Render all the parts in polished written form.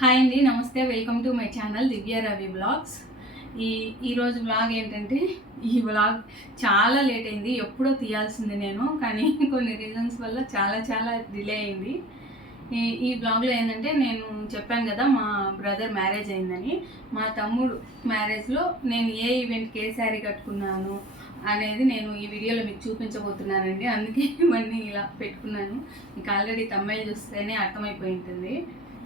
Hi అండి, నమస్తే. Welcome to my channel Divya Ravi blogs. ఈరోజు బ్లాగ్ ఏంటంటే, ఈ బ్లాగ్ చాలా లేట్ అయింది. ఎప్పుడో తీయాల్సింది నేను, కానీ కొన్ని రీజన్స్ వల్ల చాలా డిలే అయింది. ఈ బ్లాగ్లో ఏంటంటే, నేను చెప్పాను కదా మా బ్రదర్ మ్యారేజ్ అయిందని. మా తమ్ముడు మ్యారేజ్లో నేను ఏ ఈవెంట్కి ఏ శారీ కట్టుకున్నాను అనేది నేను ఈ వీడియోలో మీకు చూపించబోతున్నానండి. అందుకే ఇవన్నీ ఇలా పెట్టుకున్నాను. మీకు ఆల్రెడీ తమ్ముళ్ళు చూస్తేనే అర్థమైపోయి ఉంటుంది.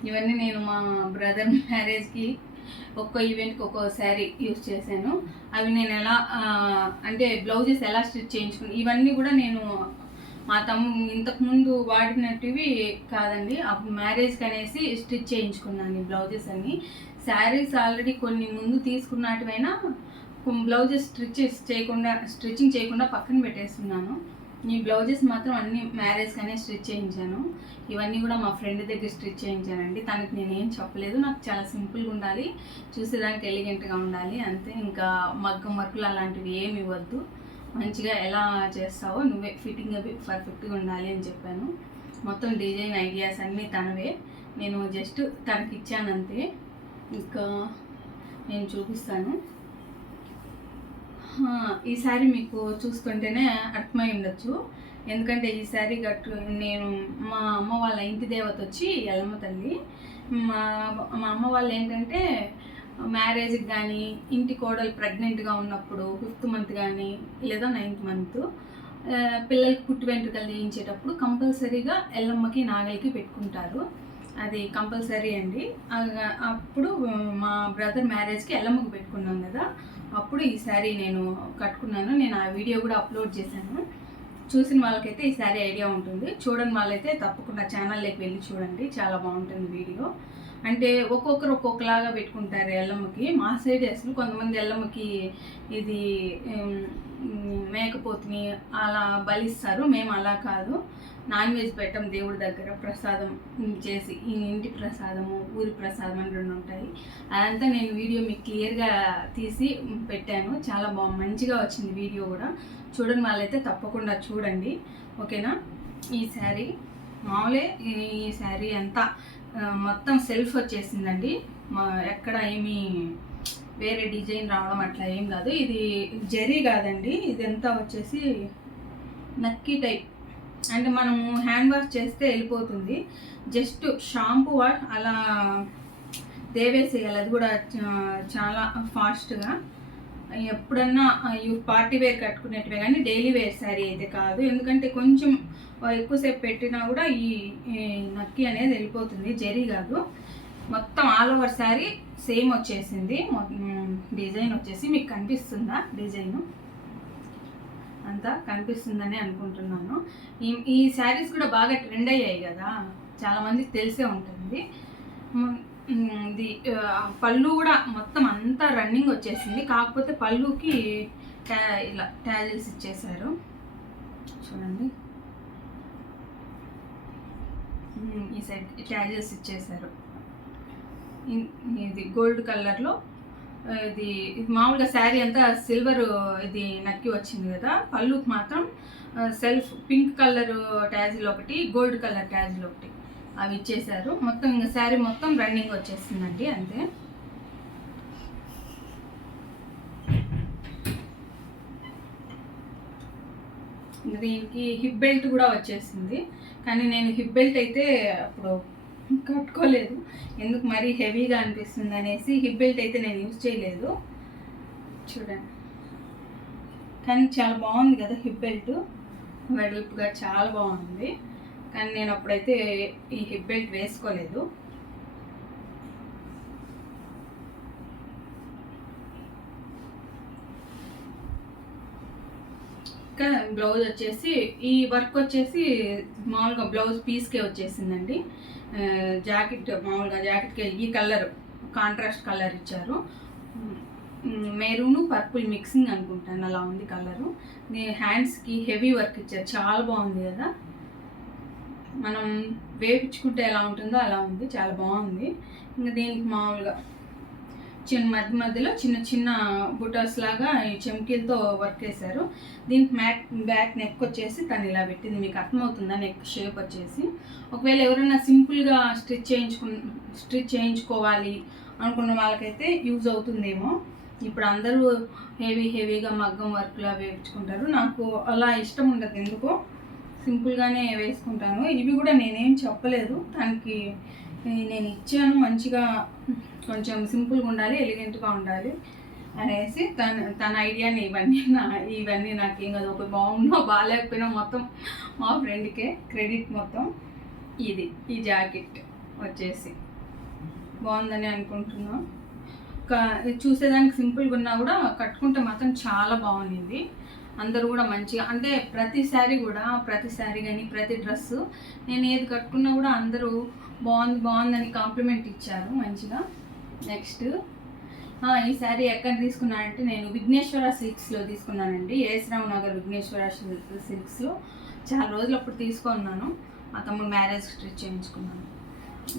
ఇవన్నీ నేను మా బ్రదర్ మ్యారేజ్కి ఒక్కో ఈవెంట్కి ఒక్కో శారీ యూజ్ చేశాను. అవి నేను ఎలా అంటే బ్లౌజెస్ ఎలా స్టిచ్ చేయించుకున్నాను ఇవన్నీ కూడా నేను మా ఇంతకుముందు వాడినట్టువి కాదండి. అప్పుడు మ్యారేజ్కి అనేసి స్టిచ్ చేయించుకున్నాను ఈ బ్లౌజెస్ అన్ని. శారీస్ ఆల్రెడీ కొన్ని ముందు తీసుకున్నట్టువైనా బ్లౌజెస్ స్టిచ్చింగ్ చేయకుండా పక్కన పెట్టేస్తున్నాను. ఈ బ్లౌజెస్ మాత్రం అన్ని మ్యారేజ్గానే స్టిచ్ చేయించాను. ఇవన్నీ కూడా మా ఫ్రెండ్ దగ్గర స్టిచ్ చేయించానండి. తనకి నేనేం చెప్పలేదు. నాకు చాలా సింపుల్గా ఉండాలి, చూసేదానికి ఎలిగెంట్గా ఉండాలి అంతే. ఇంకా మగ్గం వర్కులు అలాంటివి ఏమి ఇవ్వద్దు, మంచిగా ఎలా చేస్తావో నువ్వే ఫిట్టింగ్ అవి పర్ఫెక్ట్గా ఉండాలి అని చెప్పాను. మొత్తం డిజైన్ ఐడియాస్ అన్నీ తనవే, నేను జస్ట్ తనకి ఇచ్చాను అంతే. ఇంకా నేను చూపిస్తాను. ఈ శారీ మీకు చూస్తుంటేనే అర్థమై ఉండొచ్చు. ఎందుకంటే ఈ శారీ నేను మా అమ్మ వాళ్ళ ఇంటి దేవత వచ్చి ఎల్లమ్మ తల్లి. మా అమ్మ వాళ్ళు ఏంటంటే మ్యారేజ్కి కానీ, ఇంటి కోడలు ప్రెగ్నెంట్గా ఉన్నప్పుడు 5th మంత్ కానీ లేదా 9th మంత్ పిల్లలకి పుట్టి వెంట్రుకలు చేయించేటప్పుడు కంపల్సరీగా ఎల్లమ్మకి నాగలికి పెట్టుకుంటారు. అది కంపల్సరీ అండి. అప్పుడు మా బ్రదర్ మ్యారేజ్కి ఎల్లమ్మకి పెట్టుకున్నాం కదా, అప్పుడు ఈ శారీ నేను కట్టుకున్నాను. నేను ఆ వీడియో కూడా అప్లోడ్ చేశాను. చూసిన వాళ్ళకైతే ఈ శారీ ఐడియా ఉంటుంది, చూడని వాళ్ళైతే తప్పకుండా ఛానల్లోకి వెళ్ళి చూడండి, చాలా బాగుంటుంది వీడియో. అంటే ఒక్కొక్కరు ఒక్కొక్కలాగా పెట్టుకుంటారు ఎల్లమ్మకి. మా సైడ్ అసలు కొంతమంది ఎల్లమ్మకి ఇది మేకపోతుని అలా బలిస్తారు. మేము అలా కాదు, నాన్ వెజ్ పెట్టం దేవుడి దగ్గర. ప్రసాదం చేసి ఇంటి ప్రసాదము, ఊరి ప్రసాదం అని 2 ఉంటాయి. అదంతా నేను వీడియో మీకు క్లియర్గా తీసి పెట్టాను. చాలా మంచిగా వచ్చింది వీడియో కూడా. చూడని వాళ్ళైతే తప్పకుండా చూడండి, ఓకేనా. ఈ శారీ మామూలే. ఈ శారీ అంతా మొత్తం సెల్ఫ్ వచ్చేసిందండి. ఎక్కడ ఏమీ వేరే డిజైన్ రావడం అట్లా ఏం కాదు. ఇది జరీ కాదండి, ఇదంతా వచ్చేసి నక్కీ టైప్. అంటే మనము హ్యాండ్ వాష్ చేస్తే వెళ్ళిపోతుంది. జస్ట్ షాంపూ వాష్ అలా దేవేసేయాలి. అది కూడా చాలా ఫాస్ట్గా. ఎప్పుడన్నా పార్టీ వేర్ కట్టుకునేటివే కానీ డైలీ వేర్ శారీ అయితే కాదు. ఎందుకంటే కొంచెం ఎక్కువసేపు పెట్టినా కూడా ఈ నక్కి అనేది వెళ్ళిపోతుంది. జరీ కాదు, మొత్తం ఆల్ ఓవర్ శారీ సేమ్ వచ్చేసింది. డిజైన్ వచ్చేసి మీకు కనిపిస్తుందా? డిజైను అంతా కనిపిస్తుందని అనుకుంటున్నాను. ఈ శారీస్ కూడా బాగా ట్రెండ్ అయ్యాయి కదా, చాలామందికి తెలిసే ఉంటుంది. ఇది పళ్ళు కూడా మొత్తం అంతా రన్నింగ్ వచ్చేసింది. కాకపోతే పళ్ళుకి ఇలా ట్యాజిల్స్ ఇచ్చేసారు చూడండి. ఈ సైడ్ ట్యాజిల్స్ ఇచ్చేసారు. ఇది గోల్డ్ కలర్లో. ఇది మామూలుగా శారీ అంతా సిల్వర్ ఇది నక్కి వచ్చింది కదా, పళ్ళుకి మాత్రం సెల్ఫ్ పింక్ కలర్ ట్యాజిల్ ఒకటి, గోల్డ్ కలర్ ట్యాజిల్ ఒకటి అవి ఇచ్చేసారు. మొత్తం ఇంకా శారీ మొత్తం రన్నింగ్ వచ్చేసిందండి అంతే. దీనికి హిప్ బెల్ట్ కూడా వచ్చేసింది, కానీ నేను హిప్ బెల్ట్ అయితే అప్పుడు కట్టుకోలేదు, ఎందుకు మరీ హెవీగా అనిపిస్తుంది అనేసి హిప్ బెల్ట్ అయితే నేను యూజ్ చేయలేదు. చూడండి, కానీ చాలా బాగుంది కదా హిప్ బెల్ట్, వెడల్పుగా చాలా బాగుంది. కానీ నేను అప్పుడైతే ఈ హిప్ బెల్ట్ వేసుకోలేదు. ఇంకా బ్లౌజ్ వచ్చేసి ఈ వర్క్ వచ్చేసి మామూలుగా బ్లౌజ్ పీస్కే వచ్చేసిందండి. జాకెట్ మామూలుగా జాకెట్కి ఈ కలర్ కాంట్రాస్ట్ కలర్ ఇచ్చారు. మెరూను పర్పుల్ మిక్సింగ్ అనుకుంటాను, అలా ఉంది కలరు. హ్యాండ్స్కి హెవీ వర్క్ ఇచ్చారు, చాలా బాగుంది కదా. మనం వేపించుకుంటే ఎలా ఉంటుందో అలా ఉంది, చాలా బాగుంది. ఇంకా దీనికి మామూలుగా మధ్య మధ్యలో చిన్న చిన్న బుటాస్ లాగా ఈ చెమ్కీలతో వర్క్ చేశారు. దీనికి బ్యాక్ నెక్ వచ్చేసి తను ఇలా పెట్టింది. మీకు అర్థమవుతుందా నెక్ షేప్ వచ్చేసి? ఒకవేళ ఎవరైనా సింపుల్గా స్టిచ్ చేయించుకోవాలి అనుకున్న వాళ్ళకైతే యూజ్ అవుతుందేమో. ఇప్పుడు అందరూ హెవీగా మగ్గం వర్క్లా వేయించుకుంటారు. నాకు అలా ఇష్టం ఉండదు, ఎందుకో సింపుల్గానే వేసుకుంటాను. ఇవి కూడా నేనేం చెప్పలేదు, దానికి నేను ఇచ్చాను మంచిగా కొంచెం సింపుల్గా ఉండాలి, ఎలిగెంట్గా ఉండాలి అనేసి తన ఐడియాని ఇవన్నీ నాకేం కాదు. ఒక బాగున్నా బాగాలేకపోయినా మొత్తం మా ఫ్రెండ్కే క్రెడిట్ మొత్తం. ఈ జాకెట్ వచ్చేసి బాగుందని అనుకుంటున్నా. చూసేదానికి సింపుల్గా ఉన్నా కూడా కట్టుకుంటే మాత్రం చాలా బాగుంది. అందరూ కూడా మంచిగా, అంటే ప్రతి శారీ కానీ ప్రతి డ్రెస్సు నేను ఏది కట్టుకున్నా కూడా అందరూ బాగుందని కాంప్లిమెంట్ ఇచ్చారు మంచిగా. నెక్స్ట్ ఈ శారీ ఎక్కడ తీసుకున్నానంటే నేను విఘ్నేశ్వర సిల్క్స్లో తీసుకున్నానండి. ఏఎస్ రావు నగర్ విఘ్నేశ్వర సిల్క్స్లో చాలా రోజులు అప్పుడు తీసుకున్నాను. మా తమ్ముడు మ్యారేజ్ స్టిచ్ చేయించుకున్నాను.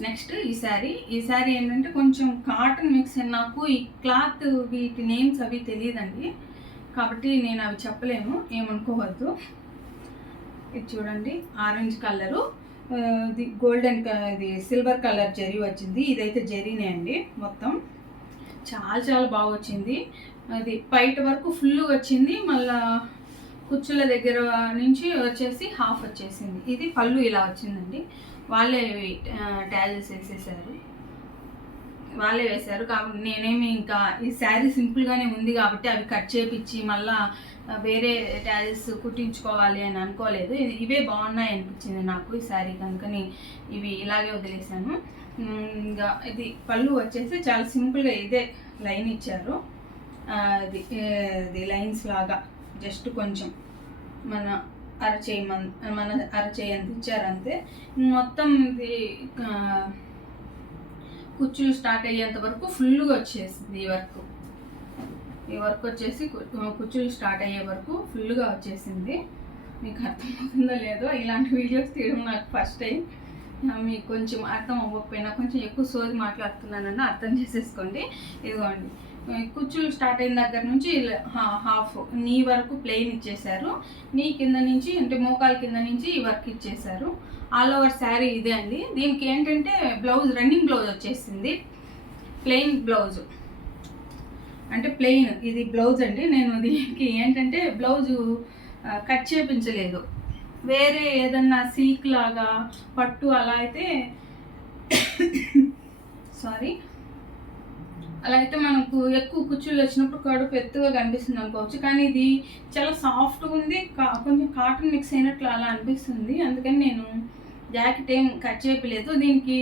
నెక్స్ట్ ఈ శారీ ఏంటంటే కొంచెం కాటన్ మిక్స్. నాకు ఈ క్లాత్ వీటి నేమ్స్ అవి తెలియదండి, కాబట్టి నేను అవి చెప్పలేను, ఏమనుకోవద్దు. ఇది చూడండి, ఆరెంజ్ కలరు, ఇది గోల్డెన్ ఇది సిల్వర్ కలర్ జరీ వచ్చింది. ఇదైతే జరీనే అండి మొత్తం. చాలా బాగా వచ్చింది. అది పైట వరకు ఫుల్ వచ్చింది, మళ్ళా కుచ్చుల దగ్గర నుంచి వచ్చేసి హాఫ్ వచ్చేసింది. ఇది పళ్ళు ఇలా వచ్చిందండి. వాళ్ళే ట్యాజెస్ వేశారు కాబట్టి నేనేమి ఇంకా ఈ శారీ సింపుల్గానే ఉంది కాబట్టి అవి కట్ చేపించి మళ్ళా వేరే ట్యాజెస్ కుట్టించుకోవాలి అని అనుకోలేదు. ఇవే బాగున్నాయి అనిపించింది నాకు ఈ శారీ, కనుకని ఇవి ఇలాగే వదిలేసాను. ఇంకా ఇది పళ్ళు వచ్చేసి చాలా సింపుల్గా ఇదే లైన్ ఇచ్చారు. ఇది లైన్స్ లాగా జస్ట్ కొంచెం మన అరచేయంత ఇచ్చారు అంతే. మొత్తం ఇది కుచ్చులు స్టార్ట్ అయ్యేంత వరకు ఫుల్గా వచ్చేసింది. ఈ వర్క్ వచ్చేసి కుచ్చులు స్టార్ట్ అయ్యే వరకు ఫుల్గా వచ్చేసింది. మీకు అర్థమవుతుందో లేదో, ఇలాంటి వీడియోస్ తీయడం నాకు ఫస్ట్ టైం. మీకు కొంచెం అర్థం అవ్వకపోయినా కొంచెం ఎక్కువ సోది మాట్లాడుతున్నానని అర్థం చేసేసుకోండి. ఇదిగోండి, కుచ్చులు స్టార్ట్ అయిన దగ్గర నుంచి హాఫ్ నీ వరకు ప్లెయిన్ ఇచ్చేసారు. నీ కింద నుంచి అంటే మోకాల కింద నుంచి ఈ వర్క్ ఇచ్చేసారు. ఆల్ ఓవర్ శారీ ఇదే అండి. దీనికి ఏంటంటే బ్లౌజ్ రన్నింగ్ బ్లౌజ్ వచ్చేసింది, ప్లెయిన్ బ్లౌజ్ అంటే ప్లెయిన్ ఇది బ్లౌజ్ అండి. నేను దీనికి ఏంటంటే బ్లౌజు కట్ చేయించలేదు. వేరే ఏదన్నా సిల్క్ లాగా పట్టు అలా అయితే అలా అయితే మనకు ఎక్కువ కుచ్చులు వచ్చినప్పుడు కడుపు ఎత్తుగా కనిపిస్తుంది అనుకోవచ్చు, కానీ ఇది చాలా సాఫ్ట్గా ఉంది, కొంచెం కాటన్ మిక్స్ అయినట్లు అలా అనిపిస్తుంది. అందుకని నేను జాకెట్ ఏం కట్ చేయలేదు. దీనికి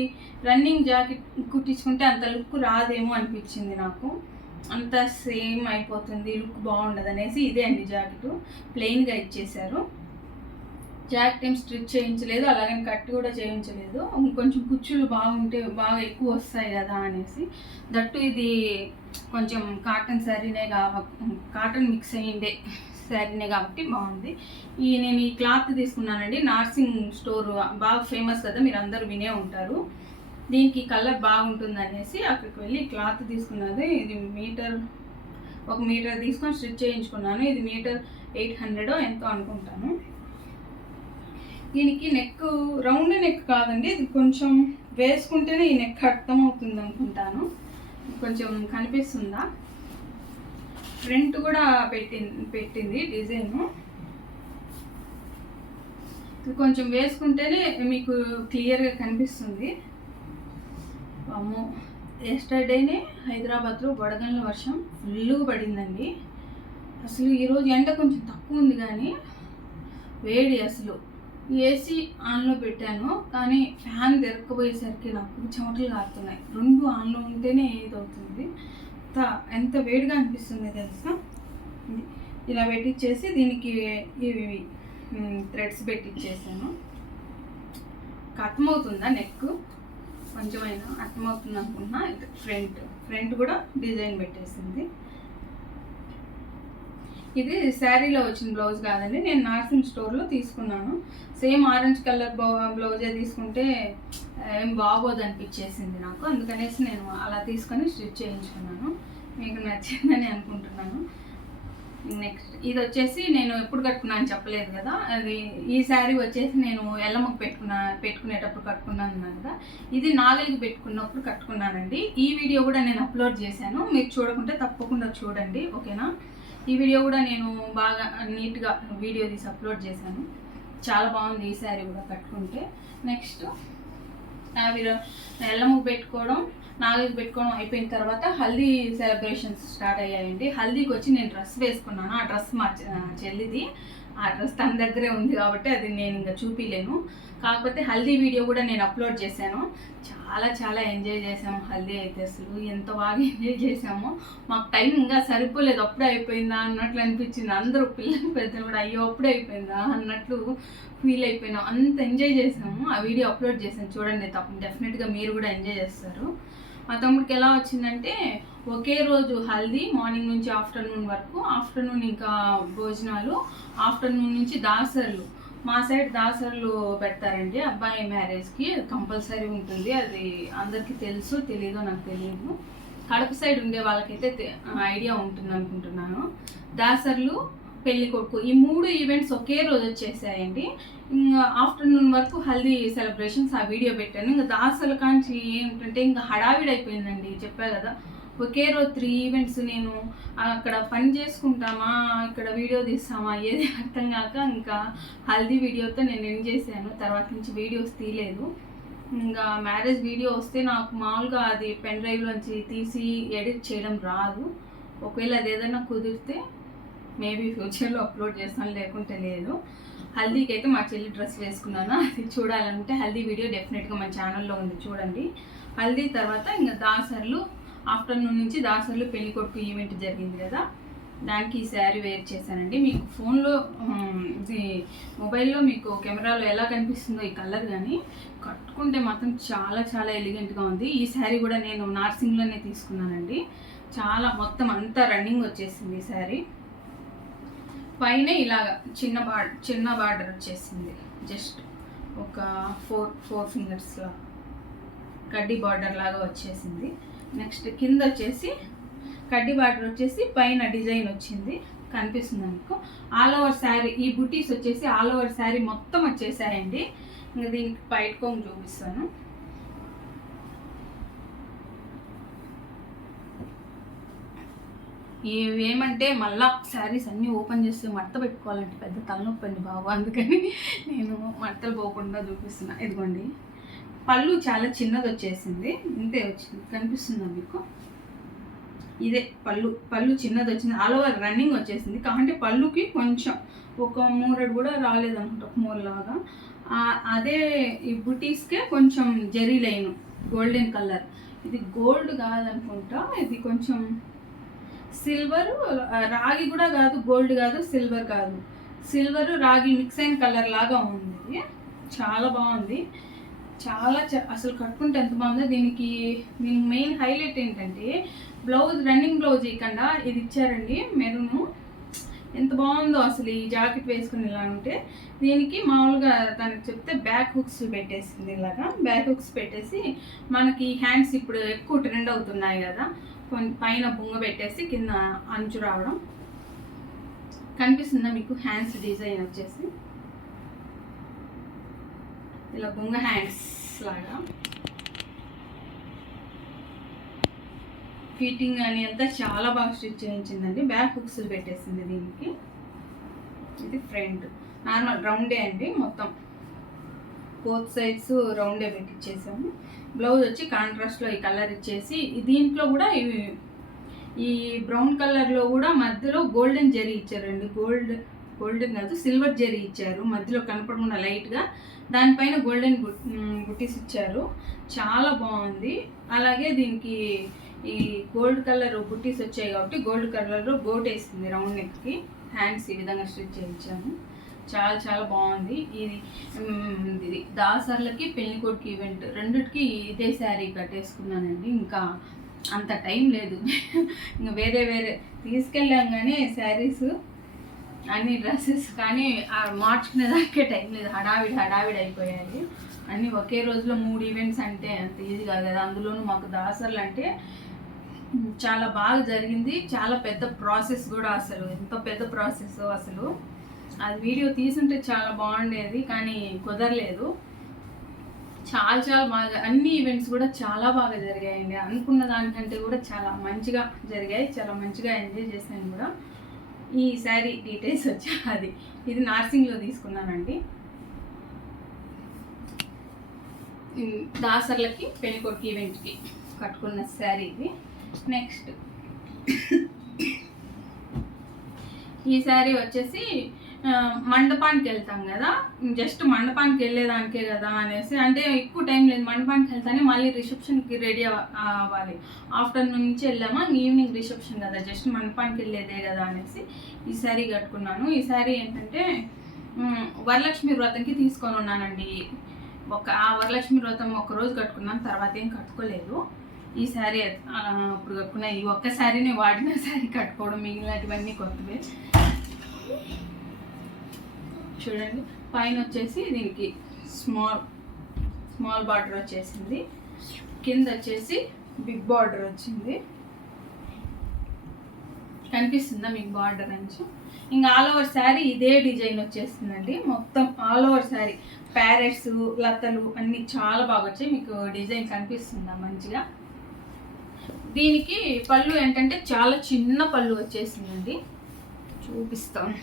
రన్నింగ్ జాకెట్ కుట్టించుకుంటే అంత లుక్ రాదేమో అనిపించింది నాకు, అంత సేమ్ అయిపోతుంది, లుక్ బాగుండదు అనేసి ఇదే అండి జాకెట్ ప్లెయిన్గా ఇచ్చేసారు. జాకెట్ ఏం స్టిచ్ చేయించలేదు, అలాగని కట్ కూడా చేయించలేదు. కొంచెం కుచ్చులు బాగుంటే బాగా ఎక్కువ వస్తాయి కదా అనేసి. దట్టు ఇది కొంచెం కాటన్ శారీనే కాటన్ మిక్స్ అయ్యిండే శారీనే కాబట్టి బాగుంది. నేను ఈ క్లాత్ తీసుకున్నానండి. నార్సింగ్ స్టోర్ బాగా ఫేమస్ కదా, మీరు అందరూ వినే ఉంటారు. దీనికి కలర్ బాగుంటుంది అనేసి అక్కడికి వెళ్ళి క్లాత్ తీసుకున్నది. ఇది ఒక మీటర్ తీసుకొని స్టిచ్ చేయించుకున్నాను. ఇది మీటర్ 800 ఎంతో అనుకుంటాను. దీనికి నెక్ రౌండ్ నెక్ కాదండి, ఇది కొంచెం వేసుకుంటేనే ఈ నెక్ అర్థమవుతుంది అనుకుంటాను. కొంచెం కనిపిస్తుందా? ఫ్రంట్ కూడా పెట్టింది డిజైను. ఇది కొంచెం వేసుకుంటేనే మీకు క్లియర్గా కనిపిస్తుంది. ఎస్టర్డేనే హైదరాబాద్లో వడగండ్ల వర్షం ఫుల్గా పడిందండి. అసలు ఈరోజు ఎండ కొంచెం తక్కువ ఉంది, కానీ వేడి అసలు. ఏసీ ఆన్లో పెట్టాను, కానీ ఫ్యాన్ తిరగకపోయేసరికి నాకు చెమటలు కారుతున్నాయి. 2 ఆన్లో ఉంటేనే ఏదవుతుంది, ఎంత వేడిగా అనిపిస్తుంది తెలుసా. ఇలా పెట్టించేసి దీనికి ఇవి థ్రెడ్స్ పెట్టించేసాను. అర్థమవుతుందా? నెక్ కొంచెమైనా అర్థమవుతుంది అనుకున్నా. ఫ్రంట్ కూడా డిజైన్ పెట్టేసింది. ఇది శారీలో వచ్చిన బ్లౌజ్ కాదండి, నేను నార్సింగ్ స్టోర్లో తీసుకున్నాను. సేమ్ ఆరెంజ్ కలర్ బ్లౌజే తీసుకుంటే ఏం బాగోదు అనిపించేసింది నాకు. అందుకనేసి నేను అలా తీసుకొని స్టిచ్ చేయించుకున్నాను. మీకు నచ్చిందని అనుకుంటున్నాను. నెక్స్ట్ ఇది వచ్చేసి నేను ఎప్పుడు కట్టుకున్నాను చెప్పలేదు కదా. అది ఈ శారీ వచ్చేసి నేను ఎల్లమ్మకు పెట్టుకునేటప్పుడు కట్టుకున్నాను కదా. ఇది నాగలికి పెట్టుకున్నప్పుడు కట్టుకున్నానండి. ఈ వీడియో కూడా నేను అప్లోడ్ చేశాను. మీరు చూడకుంటే తప్పకుండా చూడండి, ఓకేనా. ఈ వీడియో కూడా నేను బాగా నీట్గా వీడియో తీసి అప్లోడ్ చేశాను. చాలా బాగుంది ఈ శారీ కూడా కట్టుకుంటే. నెక్స్ట్ అవి ఎల్లమ్మకు పెట్టుకోవడం, నాగలికి పెట్టుకోవడం అయిపోయిన తర్వాత హల్దీ సెలబ్రేషన్స్ స్టార్ట్ అయ్యాయండి. హల్దీకి వచ్చి నేను డ్రెస్ వేసుకున్నాను. ఆ డ్రెస్ మా చెల్లిది. ఆ డ్రెస్ తన దగ్గరే ఉంది కాబట్టి అది నేను ఇంకా చూపించలేను. కాకపోతే హల్దీ వీడియో కూడా నేను అప్లోడ్ చేశాను. చాలా చాలా ఎంజాయ్ చేసాము హల్దీ అయితే. అసలు ఎంత బాగా ఎంజాయ్ చేసామో. మాకు టైం ఇంకా సరిపోలేదు, అప్పుడే అయిపోయిందా అన్నట్లు అనిపించింది. అందరూ పిల్లలు పెద్దలు కూడా అయ్యో అప్పుడే అయిపోయిందా అన్నట్లు ఫీల్ అయిపోయినాం. అంత ఎంజాయ్ చేసాము. ఆ వీడియో అప్లోడ్ చేశాను, చూడండి. డెఫినెట్గా మీరు కూడా ఎంజాయ్ చేస్తారు. మా తమ్ముడికి ఎలా వచ్చిందంటే ఒకే రోజు హల్దీ మార్నింగ్ నుంచి ఆఫ్టర్నూన్ వరకు, ఆఫ్టర్నూన్ ఇంకా భోజనాలు, ఆఫ్టర్నూన్ నుంచి దాసర్లు. మా సైడ్ దాసర్లు పెడతారండి అబ్బాయి మ్యారేజ్కి, కంపల్సరీ ఉంటుంది. అది అందరికీ తెలుసు, తెలీదో నాకు తెలియదు. కడప సైడ్ ఉండే వాళ్ళకైతే ఐడియా ఉంటుంది అనుకుంటున్నాను. దాసర్లు, పెళ్లి కొడుకు, ఈ 3 ఈవెంట్స్ ఒకే రోజు వచ్చేసాయండి. ఇంకా ఆఫ్టర్నూన్ వరకు హల్దీ సెలబ్రేషన్స్ ఆ వీడియో పెట్టాను. ఇంకా దాసల కాంచి ఏంటంటే ఇంకా హడావిడి అయిపోయిందండి. చెప్పా కదా, ఒకే రోజు 3 ఈవెంట్స్. నేను అక్కడ పని చేసుకుంటామా, ఇక్కడ వీడియో తీస్తామా, ఏది అర్థం కాక ఇంకా హల్దీ వీడియోతో నేను ఎండ్ చేశాను. తర్వాత నుంచి వీడియోస్ తీయలేదు. ఇంకా మ్యారేజ్ వీడియో వస్తే నాకు మామూలుగా అది పెన్ డ్రైవ్లోంచి తీసి ఎడిట్ చేయడం రాదు. ఒకవేళ అది ఏదైనా కుదిరితే మేబీ ఫ్యూచర్లో అప్లోడ్ చేస్తాను, లేకుంటే లేదు. హల్దీకి అయితే మా చెల్లి డ్రెస్ వేసుకున్నాను. అది చూడాలంటే హల్దీ వీడియో డెఫినెట్గా మన ఛానల్లో ఉంది, చూడండి. హల్దీ తర్వాత ఇంకా దాసర్లు, ఆఫ్టర్నూన్ నుంచి దాసర్లు పెళ్లి కొడుకు ఈవెంట్ జరిగింది కదా, దానికి ఈ శారీ వేర్ చేశానండి. మీకు ఫోన్లో ఇది మొబైల్లో మీకు కెమెరాలో ఎలా కనిపిస్తుందో ఈ కలర్, కానీ కట్టుకుంటే మాత్రం చాలా చాలా ఎలిగెంట్గా ఉంది. ఈ శారీ కూడా నేను నార్సింగ్లోనే తీసుకున్నానండి. చాలా మొత్తం అంతా రన్నింగ్ వచ్చేసింది ఈ శారీ. పైన ఇలాగ చిన్న బార్డర్ వచ్చేసింది, జస్ట్ ఒక 4 ఫింగర్స్ లా కడ్డీ బార్డర్ లాగా వచ్చేసింది. నెక్స్ట్ కింద వచ్చేసి కడ్డీ బార్డర్ వచ్చేసి పైన డిజైన్ వచ్చింది, కనిపిస్తుంది అనుకో. ఆల్ ఓవర్ శారీ ఈ బుటీస్ వచ్చేసి ఆల్ ఓవర్ శారీ మొత్తం వచ్చేసాయండి. ఇంకా దీనికి బయట కొంగు చూపిస్తాను. ఏమంటే మళ్ళా శారీస్ అన్నీ ఓపెన్ చేస్తే మడత పెట్టుకోవాలంటే పెద్ద తలనొప్పి అండి బాబు. అందుకని నేను మడతలు పోకుండా చూపిస్తున్నా. ఇదిగోండి, పళ్ళు చాలా చిన్నది వచ్చేసింది, ఇంతే వచ్చింది, కనిపిస్తుందా మీకు? ఇదే పళ్ళు చిన్నది వచ్చింది. ఆల్ ఓవర్ రన్నింగ్ వచ్చేసింది. కాబట్టి పళ్ళుకి కొంచెం ఒక మూరడు కూడా రాలేదనుకుంటా, ఒక మూరలాగా. అదే ఈ బుటీస్కే కొంచెం జెరీ లైన్ గోల్డెన్ కలర్. ఇది గోల్డ్ కాదనుకుంటా, ఇది కొంచెం సిల్వర్, రాగి కూడా కాదు, గోల్డ్ కాదు, సిల్వర్ కాదు, సిల్వర్ రాగి మిక్స్ అయిన కలర్ లాగా ఉంది. చాలా బాగుంది. చాలా అసలు కట్టుకుంటే ఎంత బాగుందో. దీనికి మెయిన్ హైలైట్ ఏంటంటే బ్లౌజ్, రన్నింగ్ బ్లౌజ్ ఇవ్వకుండా ఇది ఇచ్చారండి మెరూను. ఎంత బాగుందో అసలు. ఈ జాకెట్ వేసుకుని ఇలా ఉంటే దీనికి మామూలుగా తనకి చెప్తే బ్యాక్ హుక్స్ పెట్టేసింది. ఇలాగా బ్యాక్ హుక్స్ పెట్టేసి మనకి హ్యాండ్స్ ఇప్పుడు ఎక్కువ ట్రెండ్ అవుతున్నాయి కదా, పైన బొంగ పెట్టేసి కింద అంచు రావడం కనిపిస్తుందా మీకు? హ్యాండ్స్ డిజైన్ వచ్చేసి ఇలా బొంగ హ్యాండ్స్ లాగా ఫిట్టింగ్ అని అంతా చాలా బాగా స్టిచ్ చేయించిందండి. బ్యాక్ హుక్స్ పెట్టేసింది దీనికి. ఇది ఫ్రంట్ నార్మల్ రౌండే అండి, మొత్తం బోత్ సైడ్స్ రౌండే పెట్టించేసాము. బ్లౌజ్ వచ్చి కాంట్రాస్ట్లో ఈ కలర్ ఇచ్చేసి, దీంట్లో కూడా ఈ బ్రౌన్ కలర్లో కూడా మధ్యలో గోల్డెన్ జరీ ఇచ్చారండి. గోల్డెన్ కాదు, సిల్వర్ జరీ ఇచ్చారు మధ్యలో కనపడకుండా లైట్గా. దానిపైన గోల్డెన్ బుటీస్ ఇచ్చారు, చాలా బాగుంది. అలాగే దీనికి ఈ గోల్డ్ కలర్ బుటీస్ వచ్చాయి కాబట్టి గోల్డ్ కలర్లో గోట్ వేసింది రౌండ్ నెక్కి. హ్యాండ్స్ ఈ విధంగా స్టిచ్ చేయించాము. చాలా చాలా బాగుంది. ఇది దాసర్లకి పెళ్లి కొడుకు ఈవెంట్ రెండిటికి ఇదే శారీ కట్టేసుకున్నానండి. ఇంకా అంత టైం లేదు, ఇంకా వేరే తీసుకెళ్ళాం కానీ శారీస్ అన్ని డ్రెస్సెస్ కానీ మార్చుకునేదానికే టైం లేదు. హడావిడి అయిపోయాయి. అన్నీ ఒకే రోజులో 3 ఈవెంట్స్ అంటే అంత ఈజీ కాదు కదా. అందులోనూ మాకు దాసర్లు అంటే చాలా బాగా జరిగింది. చాలా పెద్ద ప్రాసెస్ కూడా, అసలు ఎంత పెద్ద ప్రాసెస్ అసలు. అది వీడియో తీసుంటే చాలా బాగుండేది కానీ కుదరలేదు. చాలా చాలా బాగా అన్ని ఈవెంట్స్ కూడా చాలా బాగా జరిగాయండి. అనుకున్న దానికంటే కూడా చాలా మంచిగా జరిగాయి. చాలా మంచిగా ఎంజాయ్ చేశాను కూడా. ఈ శారీ డీటెయిల్స్ వచ్చా అది ఇది నార్సింగ్లో తీసుకున్నానండి. దాసర్లకి పెళ్ళికొడుకు ఈవెంట్కి కట్టుకున్న శారీ ఇది. నెక్స్ట్ ఈ శారీ వచ్చేసి మండపానికి వెళ్తాం కదా, జస్ట్ మండపానికి వెళ్ళేదానికే కదా అనేసి, అంటే ఎక్కువ టైం లేదు, మండపానికి వెళ్తానే మళ్ళీ రిసెప్షన్కి రెడీ అవ్వాలి. ఆఫ్టర్నూన్ నుంచి వెళ్ళామా, ఈవినింగ్ రిసెప్షన్ కదా, జస్ట్ మండపానికి వెళ్ళేదే కదా అనేసి ఈ శారీ కట్టుకున్నాను. ఈ శారీ ఏంటంటే వరలక్ష్మి వ్రతంకి తీసుకొని ఉన్నానండి. ఆ వరలక్ష్మి వ్రతం ఒక్కరోజు కట్టుకున్నాను, తర్వాత ఏం కట్టుకోలేదు. ఈ శారీ అప్పుడు కట్టుకున్న ఈ ఒక్క శారీని వాడిన శారీ కట్టుకోవడం, మిగిలినటువన్నీ కొత్తవే. చూడండి, పైన వచ్చేసి దీనికి స్మాల్ బార్డర్ వచ్చేసింది, కింద వచ్చేసి బిగ్ బార్డర్ వచ్చింది. కనిపిస్తుందా మీకు బార్డర్ అంచు? ఇంకా ఆల్ ఓవర్ శారీ ఇదే డిజైన్ వచ్చేస్తుందండి. మొత్తం ఆల్ ఓవర్ శారీ ప్యారెట్స్, లతలు అన్నీ చాలా బాగా వచ్చాయి. మీకు డిజైన్ కనిపిస్తుందా మంచిగా? దీనికి పళ్ళు ఏంటంటే చాలా చిన్న పళ్ళు వచ్చేసిందండి, చూపిస్తాను.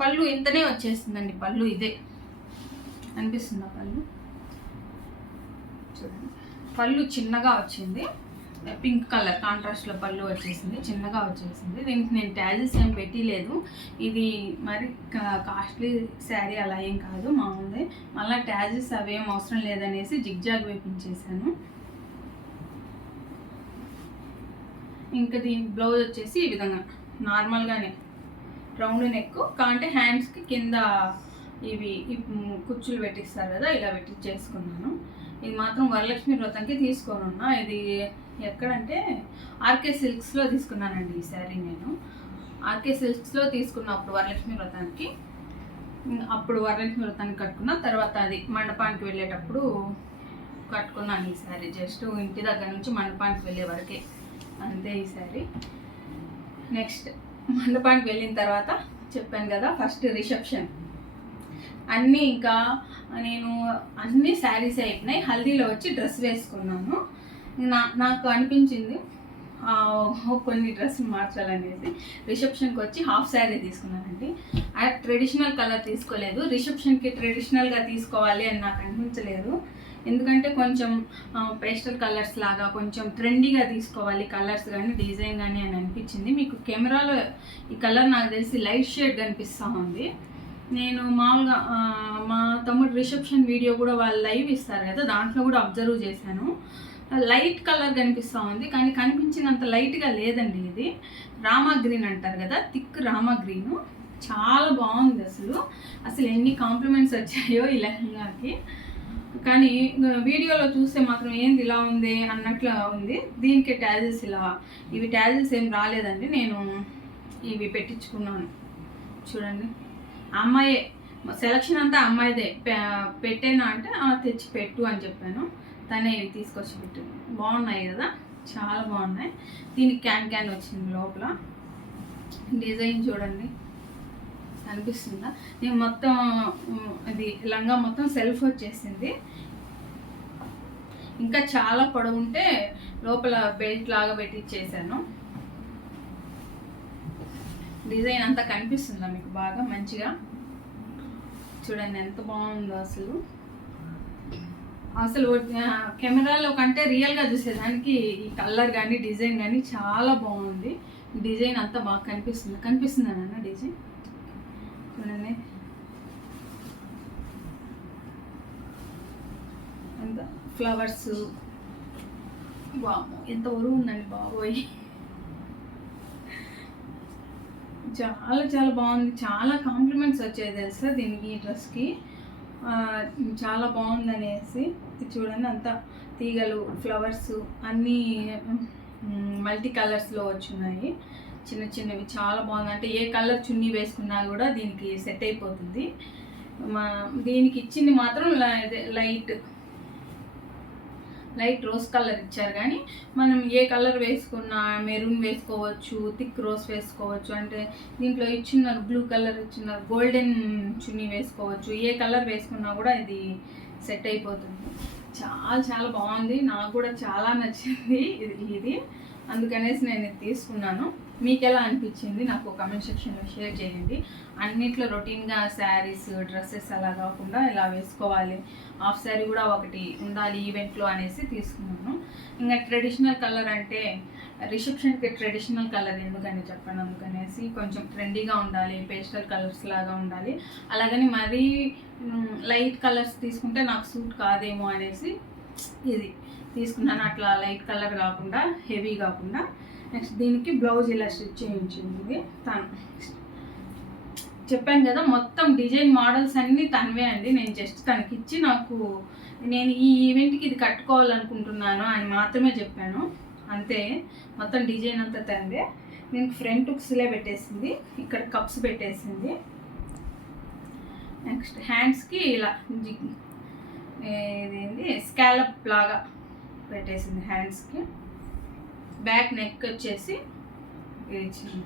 పళ్ళు ఇంతనే వచ్చేసిందండి, పళ్ళు ఇదే అనిపిస్తుందా? పళ్ళు చూడండి, పళ్ళు చిన్నగా వచ్చింది, పింక్ కలర్ కాంట్రాస్ట్లో పళ్ళు వచ్చేసింది, చిన్నగా వచ్చేసింది. దీనికి నేను ట్యాజెస్ ఏం పెట్టలేదు. ఇది మరి కాస్ట్లీ శారీ అలా ఏం కాదు, మామూలుదే. మళ్ళీ ట్యాజెస్ అవేం అవసరం లేదనేసి జిగ్జాగ్ వేపించేసాను. ఇంకా దీని బ్లౌజ్ వచ్చేసి ఈ విధంగా నార్మల్గానే రౌండ్ నెక్, కాంటే హ్యాండ్స్కి కింద ఇవి కుచ్చులు పెట్టిస్తారు కదా, ఇలా పెట్టించేసుకున్నాను. ఇది మాత్రం వరలక్ష్మి వ్రతంకి తీసుకొని ఉన్నా. ఇది ఎక్కడంటే ఆర్కే సిల్క్స్లో తీసుకున్నానండి ఈ శారీ. నేను ఆర్కే సిల్క్స్లో తీసుకున్నప్పుడు వరలక్ష్మి వ్రతానికి, అప్పుడు వరలక్ష్మి వ్రతానికి కట్టుకున్నా. తర్వాత అది మండపానికి వెళ్ళేటప్పుడు కట్టుకున్నాను ఈ శారీ. జస్ట్ ఇంటి దగ్గర నుంచి మండపానికి వెళ్ళే వరకే, అంతే ఈ శారీ. నెక్స్ట్ మండపానికి వెళ్ళిన తర్వాత చెప్పాను కదా, ఫస్ట్ రిసెప్షన్ అన్నీ, ఇంకా నేను అన్ని శారీస్ అయిపోయినాయి. హల్దీలో వచ్చి డ్రెస్ వేసుకున్నాను. నాకు అనిపించింది కొన్ని డ్రెస్సులు మార్చాలనేసి రిసెప్షన్కి వచ్చి హాఫ్ శారీ తీసుకున్నానండి. ట్రెడిషనల్ కలర్ తీసుకోలేదు, రిసెప్షన్కి ట్రెడిషనల్గా తీసుకోవాలి అని నాకు అనిపించలేదు. ఎందుకంటే కొంచెం పేస్టల్ కలర్స్ లాగా కొంచెం ట్రెండీగా తీసుకోవాలి కలర్స్ కానీ డిజైన్ కానీ అని అనిపించింది. మీకు కెమెరాలో ఈ కలర్ నాకు తెలిసి లైట్ షేడ్ కనిపిస్తూ ఉంది. నేను మామూలుగా మా తమ్ముడు రిసెప్షన్ వీడియో కూడా వాళ్ళు లైవ్ ఇస్తారు కదా, దాంట్లో కూడా అబ్జర్వ్ చేశాను. లైట్ కలర్ కనిపిస్తూ ఉంది, కానీ కనిపించినంత లైట్గా లేదండి. ఇది రామా గ్రీన్ అంటారు కదా, థిక్ రామా గ్రీన్, చాలా బాగుంది. అసలు ఎన్ని కాంప్లిమెంట్స్ వచ్చాయో ఈ లెహంగాకి. కానీ వీడియోలో చూస్తే మాత్రం ఏంది ఇలా ఉంది అన్నట్లు ఉంది. దీనికి ట్యాజెస్ ఇవి ట్యాజెస్ ఏం రాలేదండి, నేను ఇవి పెట్టించుకున్నాను. చూడండి, అమ్మాయే సెలక్షన్ అంతా అమ్మాయిదే. పెట్టేనా అంటే తెచ్చి పెట్టు అని చెప్పాను, తనే ఇవి తీసుకొచ్చి పెట్టింది. బాగున్నాయి కదా, చాలా బాగున్నాయి. దీనికి క్యాన్ వచ్చింది లోపల. డిజైన్ చూడండి, అనిపిస్తుందా? నేను మొత్తం అది లంగా మొత్తం సెల్ఫ్ వచ్చేసింది. ఇంకా చాలా పొడవుంటే లోపల బెల్ట్ లాగా పెట్టించేసాను. డిజైన్ అంతా కనిపిస్తుందా మీకు బాగా మంచిగా? చూడండి ఎంత బాగుందో అసలు కెమెరాలో కంటే రియల్గా చూసేదానికి ఈ కలర్ కానీ డిజైన్ కానీ చాలా బాగుంది. డిజైన్ అంతా బాగా కనిపిస్తుందా నాన్న? డిజైన్ చూడండి ఎంత ఫ్లవర్స్, ఎంత ఒరువు ఉందండి బాబోయ్, చాలా చాలా బాగుంది. చాలా కాంప్లిమెంట్స్ వచ్చాయి తెలుసా దీనికి, ఈ డ్రెస్కి. చాలా బాగుంది అనేసి. చూడండి అంతా తీగలు, ఫ్లవర్స్ అన్నీ మల్టీ కలర్స్లో వచ్చున్నాయి, చిన్న చిన్నవి. చాలా బాగుంది, అంటే ఏ కలర్ చున్నీ వేసుకున్నా కూడా దీనికి సెట్ అయిపోతుంది. దీనికి ఇచ్చింది మాత్రం లైట్ రోజ్ కలర్ ఇచ్చారు. కానీ మనం ఏ కలర్ వేసుకున్నా మెరూన్ వేసుకోవచ్చు, థిక్ రోజ్ వేసుకోవచ్చు. అంటే దీంట్లో ఇచ్చినారు బ్లూ కలర్ ఇచ్చినారు, గోల్డెన్ చున్నీ వేసుకోవచ్చు. ఏ కలర్ వేసుకున్నా కూడా ఇది సెట్ అయిపోతుంది. చాలా చాలా బాగుంది, నాకు కూడా చాలా నచ్చింది ఇది. అందుకనేసి నేను ఇది తీసుకున్నాను. మీకు ఎలా అనిపించింది నాకు కామెంట్ సెక్షన్లో షేర్ చేయండి. అన్నిట్లో రొటీన్గా శారీస్ డ్రెస్సెస్ అలా కాకుండా ఇలా వేసుకోవాలి, హాఫ్ శారీ కూడా ఒకటి ఉండాలి ఈవెంట్లో అనేసి తీసుకున్నాను. ఇంకా ట్రెడిషనల్ కలర్ అంటే రిసెప్షన్కి ట్రెడిషనల్ కలర్ ఎందుకని చెప్పండి, అందుకనేసి కొంచెం ట్రెండీగా ఉండాలి, పేస్టల్ కలర్స్ లాగా ఉండాలి. అలాగని మరీ లైట్ కలర్స్ తీసుకుంటే నాకు సూట్ కాదేమో అనేసి ఇది తీసుకున్నాను. అట్లా లైట్ కలర్ కాకుండా హెవీ కాకుండా. నెక్స్ట్ దీనికి బ్లౌజ్ ఇలా స్టిచ్ చేయించింది తను. చెప్పాను కదా మొత్తం డిజైన్ మోడల్స్ అన్నీ తనవే అండి. నేను జస్ట్ తనకి ఇచ్చి నేను ఈ ఈవెంట్కి ఇది కట్టుకోవాలనుకుంటున్నాను అని మాత్రమే చెప్పాను, అంతే. మొత్తం డిజైన్ అంతా తనదే. దీనికి ఫ్రంట్ హుక్స్లే పెట్టేసింది, ఇక్కడ కప్స్ పెట్టేసింది. నెక్స్ట్ హ్యాండ్స్కి ఇలా ఇదేంటి స్కాలప్ లాగా పెట్టేసింది హ్యాండ్స్కి. బ్యాక్ నెక్ వచ్చేసి ఇచ్చింది,